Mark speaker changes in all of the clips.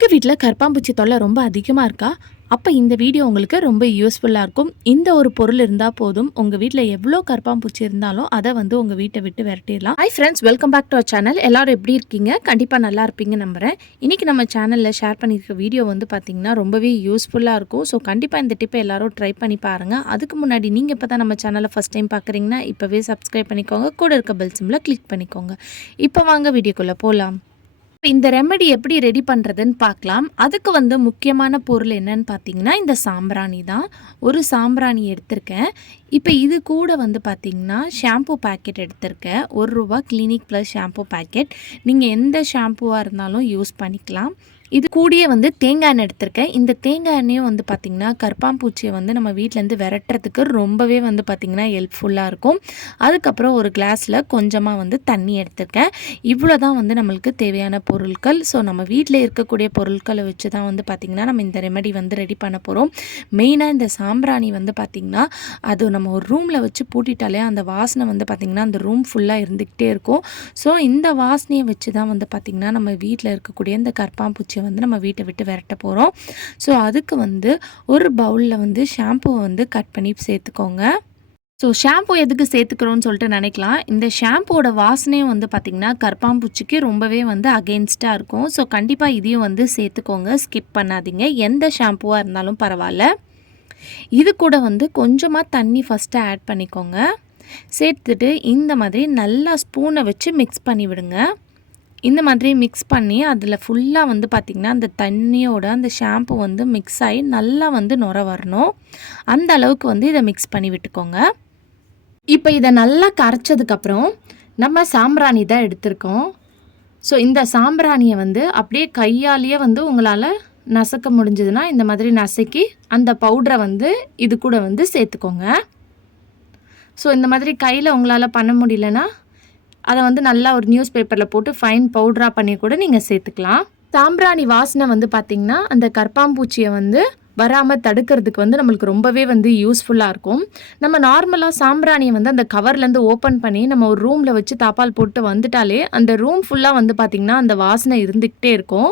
Speaker 1: உங்கள் வீட்டில் கற்பாம்பூச்சி தொல்லை ரொம்ப அதிகமாக இருக்கா? அப்போ இந்த வீடியோ உங்களுக்கு ரொம்ப யூஸ்ஃபுல்லாக இருக்கும். இந்த ஒரு பொருள் இருந்தால் போதும். உங்கள் வீட்டில் எவ்வளோ கற்பாம்பூச்சி இருந்தாலும் அதை வந்து உங்கள் வீட்டை விட்டு விரட்டிடலாம். Hi friends welcome back to our channel எல்லோரும் எப்படி இருக்கீங்க? கண்டிப்பாக நல்லா இருப்பீங்க நம்புகிறேன் இன்றைக்கி நம்ம சேனலில் ஷேர் பண்ணியிருக்க வீடியோ வந்து பார்த்திங்கன்னா ரொம்பவே யூஸ்ஃபுல்லாக இருக்கும். ஸோ கண்டிப்பாக இந்த டிப்பை எல்லோரும் ட்ரை பண்ணி பாருங்கள் அதுக்கு முன்னாடி நீங்கள் இப்போ தான் நம்ம சேனலை ஃபஸ்ட் டைம் பார்க்குறீங்கன்னா இப்போவே சப்ஸ்கிரைப் பண்ணிக்கோங்க. கூட இருக்க பெல் சிம்மில் கிளிக் பண்ணிக்கோங்க. இப்போ வாங்க வீடியோக்குள்ளே போகலாம் இந்த ரெமெடி எப்படி ரெடி பண்ணுறதுன்னு பார்க்கலாம். அதுக்கு வந்து முக்கியமான பொருள் என்னன்னு பார்த்தீங்கன்னா இந்த சாம்பிராணி தான். ஒரு சாம்பிராணி எடுத்திருக்கேன். இப்போ இது கூட வந்து பார்த்தீங்கன்னா ஷாம்பு பாக்கெட் எடுத்திருக்கேன். ஒரு ரூபா கிளினிக் ப்ளஸ் ஷாம்பு பாக்கெட் நீங்கள் எந்த ஷாம்புவாக இருந்தாலும் யூஸ் பண்ணிக்கலாம். இது கூடிய வந்து தேங்காய் எண்ணெய் எடுத்திருக்கேன். இந்த தேங்காய் எண்ணெயும் வந்து பார்த்திங்கன்னா கற்பாம்பூச்சியை வந்து நம்ம வீட்டிலேருந்து விரட்டுறதுக்கு ரொம்பவே வந்து பார்த்திங்கன்னா ஹெல்ப்ஃபுல்லாக இருக்கும். அதுக்கப்புறம் ஒரு கிளாஸில் கொஞ்சமாக வந்து தண்ணி எடுத்திருக்கேன். இவ்வளோ தான் வந்து நம்மளுக்கு தேவையான பொருட்கள். ஸோ நம்ம வீட்டில் இருக்கக்கூடிய பொருட்களை வச்சு தான் வந்து பார்த்திங்கன்னா நம்ம இந்த ரெமெடி வந்து ரெடி பண்ண போகிறோம் மெயினாக இந்த சாம்பிராணி வந்து பார்த்திங்கன்னா அது நம்ம ஒரு ரூமில் வச்சு பூட்டிட்டாலே அந்த வாசனை வந்து பார்த்திங்கன்னா அந்த ரூம் ஃபுல்லாக இருந்துக்கிட்டே இருக்கும். ஸோ இந்த வாசனையை வச்சு தான் வந்து பார்த்திங்கன்னா நம்ம வீட்டில் இருக்கக்கூடிய இந்த கற்பாம்பூச்சி வந்து நம்ம வீட்டை விட்டு விரட்ட போகிறோம் ஸோ அதுக்கு வந்து ஒரு பவுலில் வந்து ஷாம்புவை வந்து கட் பண்ணி சேர்த்துக்கோங்க. ஸோ ஷாம்பு எதுக்கு சேர்த்துக்கிறோன்னு சொல்லிட்டு நினைக்கலாம். இந்த ஷாம்புவோட வாசனையும் வந்து பார்த்திங்கன்னா கற்பாம்பூச்சிக்கு ரொம்பவே வந்து அகெயின்ஸ்டாக இருக்கும். ஸோ கண்டிப்பாக இதையும் வந்து சேர்த்துக்கோங்க. ஸ்கிப் பண்ணாதீங்க. எந்த ஷாம்புவாக இருந்தாலும் பரவாயில்ல. இது கூட வந்து கொஞ்சமாக தண்ணி ஃபஸ்ட்டு ஆட் பண்ணிக்கோங்க. சேர்த்துட்டு இந்த மாதிரி நல்லா ஸ்பூனை வச்சு மிக்ஸ் பண்ணி விடுங்க இந்த மாதிரி மிக்ஸ் பண்ணி அதில் ஃபுல்லாக வந்து பார்த்திங்கன்னா அந்த தண்ணியோட அந்த ஷாம்பு வந்து மிக்ஸ் ஆகி நல்லா வந்து நுர வரணும். அந்த அளவுக்கு வந்து இதை மிக்ஸ் பண்ணி விட்டுக்கோங்க. இப்போ இதை நல்லா கரைச்சதுக்கப்புறம் நம்ம சாம்பிராணி தான் எடுத்திருக்கோம். ஸோ இந்த சாம்பிராணியை வந்து அப்படியே கையாலேயே வந்து உங்களால் நசக்க முடிஞ்சதுன்னா இந்த மாதிரி நசுக்கி அந்த பவுடரை வந்து இது கூட வந்து சேர்த்துக்கோங்க. ஸோ இந்த மாதிரி கையில் உங்களால் பண்ண முடியலன்னா அதை வந்து நல்லா ஒரு நியூஸ் பேப்பரில் போட்டு ஃபைன் பவுடராக பண்ணி கூட நீங்கள் சேர்த்துக்கலாம். சாம்பிராணி வாசனை வந்து பார்த்திங்கன்னா அந்த கற்பாம்பூச்சியை வந்து வராமல் தடுக்கிறதுக்கு வந்து நம்மளுக்கு ரொம்பவே வந்து யூஸ்ஃபுல்லாக இருக்கும். நம்ம நார்மலாக சாம்பிராணியை வந்து அந்த கவர்லேருந்து ஓப்பன் பண்ணி நம்ம ஒரு ரூமில் வச்சு தாப்பால் போட்டு வந்துட்டாலே அந்த ரூம் ஃபுல்லாக வந்து பார்த்திங்கன்னா அந்த வாசனை இருந்துக்கிட்டே இருக்கும்.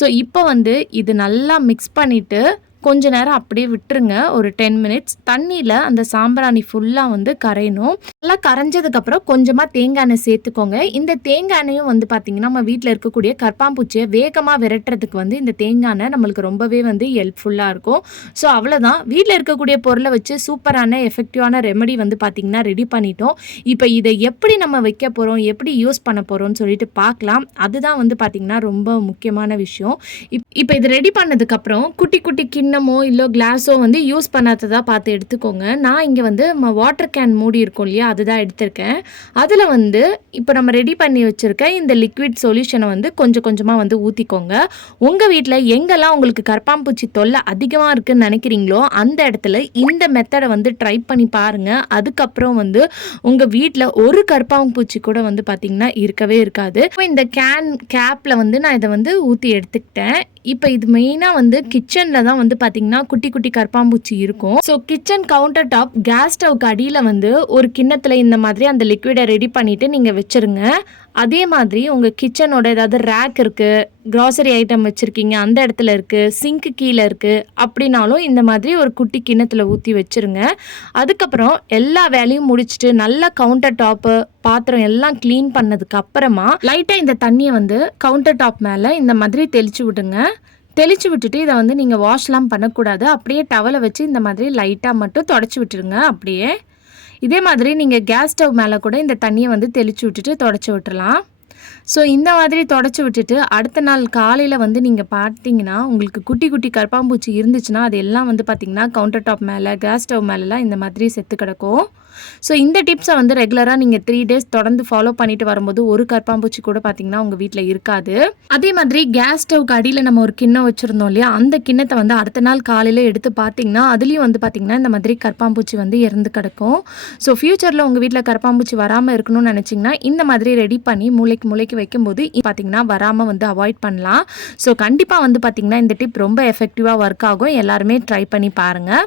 Speaker 1: ஸோ இப்போ வந்து இது நல்லா மிக்ஸ் பண்ணிவிட்டு கொஞ்ச நேரம் அப்படியே விட்டுருங்க. ஒரு டென் மினிட்ஸ் தண்ணியில் அந்த சாம்பிராணி ஃபுல்லாக வந்து கரையணும். நல்லா கரைஞ்சதுக்கப்புறம் கொஞ்சமாக தேங்காய் எண்ணெய் சேர்த்துக்கோங்க. இந்த தேங்காய் எண்ணெயும் வந்து பார்த்திங்கன்னா நம்ம வீட்டில் இருக்கக்கூடிய கற்பாம்பூச்சியை வேகமாக விரட்டுறதுக்கு வந்து இந்த தேங்காய் எண்ணெய் நம்மளுக்கு ரொம்பவே வந்து ஹெல்ப்ஃபுல்லாக இருக்கும். ஸோ அவ்வளோதான் வீட்டில் இருக்கக்கூடிய பொருளை வச்சு சூப்பரான எஃபெக்டிவான ரெமெடி வந்து பார்த்திங்கன்னா ரெடி பண்ணிட்டோம். இப்போ இதை எப்படி நம்ம வைக்க போகிறோம் எப்படி யூஸ் பண்ண போகிறோம்னு சொல்லிட்டு பார்க்கலாம் அதுதான் வந்து பார்த்திங்கன்னா ரொம்ப முக்கியமான விஷயம். இப் இப்போ இது ரெடி பண்ணதுக்கப்புறம் குட்டி குட்டி கிண்ணமோ இல்லை கிளாஸோ வந்து யூஸ் பண்ணாததாக பார்த்து எடுத்துக்கோங்க. நான் இங்கே வந்து நம்ம வாட்டர் கேன் மூடி இருக்கும் இல்லையா? அதுதான் எடுத்திருக்கேன். அதில் வந்து இப்போ நம்ம ரெடி பண்ணி வச்சுருக்க இந்த லிக்விட் சொல்யூஷனை வந்து கொஞ்சம் கொஞ்சமாக வந்து ஊற்றிக்கோங்க உங்கள் வீட்டில் எங்கெல்லாம் உங்களுக்கு கரப்பாம்பூச்சி தொல்லை அதிகமாக இருக்குதுன்னு நினைக்கிறீங்களோ அந்த இடத்துல இந்த மெத்தடை வந்து ட்ரை பண்ணி பாருங்கள் அதுக்கப்புறம் வந்து உங்கள் வீட்டில் ஒரு கரப்பாம்பூச்சி கூட வந்து பார்த்திங்கன்னா இருக்கவே இருக்காது. இப்போ இந்த கேன் கேப்பில் வந்து நான் இதை வந்து ஊற்றி எடுத்துக்கிட்டேன். இப்போ இது மெயினாக வந்து கிச்சனில் தான் வந்து பார்த்தீங்கன்னா குட்டி குட்டி கற்பாம்பூச்சி இருக்கும். So kitchen counter top gas ஸ்டவ்க்கு அடியில் வந்து ஒரு கிண்ணத்தில் இந்த மாதிரி அந்த லிக்விடை ரெடி பண்ணிவிட்டு நீங்கள் வச்சுருங்க. அதே மாதிரி உங்கள் கிச்சனோட ஏதாவது ரேக் இருக்குது க்ராசரி ஐட்டம் வச்சுருக்கீங்க அந்த இடத்துல இருக்குது சிங்க்கு கீழே இருக்குது அப்படின்னாலும் இந்த மாதிரி ஒரு குட்டி கிண்ணத்தில் ஊற்றி வச்சுருங்க. அதுக்கப்புறம் எல்லா வேலையும் முடிச்சுட்டு நல்லா கவுண்டர் டாப்பு பாத்திரம் எல்லாம் க்ளீன் பண்ணதுக்கு அப்புறமா லைட்டாக இந்த தண்ணியை வந்து கவுண்டர் டாப் மேலே இந்த மாதிரி தெளித்து விடுங்க. தெளித்து விட்டுட்டு இதை வந்து நீங்கள் வாஷ்லாம் பண்ணக்கூடாது. அப்படியே டவலை வச்சு இந்த மாதிரி லைட்டாக மட்டும் தொடச்சி விட்டுருங்க. அப்படியே இதே மாதிரி நீங்கள் கேஸ் ஸ்டவ் மேலே கூட இந்த தண்ணியை வந்து தெளித்து விட்டுட்டு தொடச்சி விட்டுலாம் ஸோ இந்த மாதிரி தொடச்சி விட்டுட்டு அடுத்த நாள் காலையில் வந்து நீங்கள் பார்த்தீங்கன்னா உங்களுக்கு குட்டி குட்டி கற்பாம்பூச்சி இருந்துச்சுன்னா அது எல்லாம் வந்து பார்த்திங்கன்னா கவுண்டர் டாப் மேலே கேஸ் ஸ்டவ் மேலெலாம் இந்த மாதிரி செத்து கிடக்கும். ஸோ இந்த டிப்ஸை வந்து ரெகுலராக நீங்கள் த்ரீ டேஸ் தொடர்ந்து ஃபாலோ பண்ணிட்டு வரும்போது ஒரு கற்பாம்பூச்சி கூட பார்த்தீங்கன்னா உங்கள் வீட்டில் இருக்காது. அதே மாதிரி கேஸ் ஸ்டவ்க்கு அடியில் நம்ம ஒரு கிண்ணம் வச்சுருந்தோம் இல்லையா? அந்த கிண்ணத்தை வந்து அடுத்த நாள் காலையில் எடுத்து பார்த்தீங்கன்னா அதுலேயும் வந்து பார்த்திங்கன்னா இந்த மாதிரி கற்பாம்பூச்சி வந்து இறந்து கிடக்கும். ஸோ ஃப்யூச்சரில் உங்கள் வீட்டில் கற்பாம்பூச்சி வராமல் இருக்கணும்னு நினச்சிங்கன்னா இந்த மாதிரி ரெடி பண்ணி மூளைக்கு மூளைக்கு வைக்கும்போது பார்த்தீங்கன்னா வராமல் வந்து அவாய்ட் பண்ணலாம். ஸோ கண்டிப்பாக வந்து பார்த்திங்கன்னா இந்த டிப் ரொம்ப எஃபெக்டிவாக ஒர்க் ஆகும். எல்லாருமே ட்ரை பண்ணி பாருங்கள்